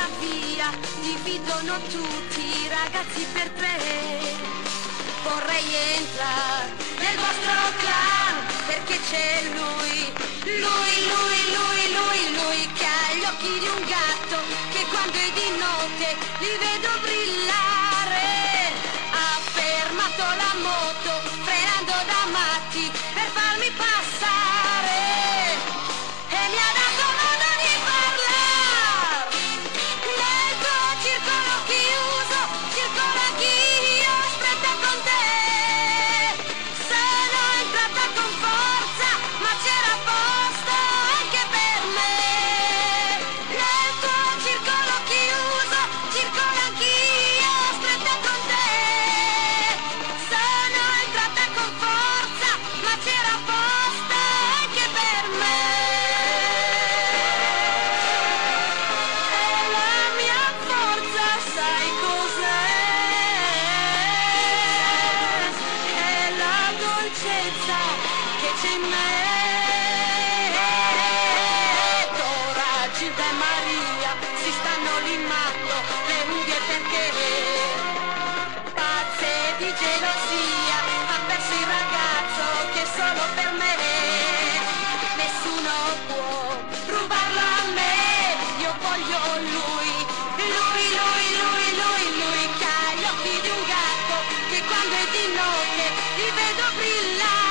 la via, dividono tutti i ragazzi per tre. Vorrei entrare nel vostro clan, perché c'è lui che ha gli occhi di un gatto, che quando è di notte li vedo brillare. Ha fermato la moto, frenando da matti per farmi passare, e mi ha dato modo di parlare. Nel tuo circolo chiuso, circola anch'io, stretta con te. Sono entrata con forza, ma c'era posto anche per me. Nel tuo circolo chiuso, circola anch'io, stretta con te. Sono entrata con forza, ma c'era posto anche per me. E la mia forza sai cos'è? È la dolcezza che c'è in me. Ora Gilda e Maria si stanno limando le unghie perché pazze di gelosia ha perso il ragazzo che è solo per me. Nessuno può rubarlo a me, io voglio lui che ha gli occhi di un gatto, che quando è di notte li vedo brillare.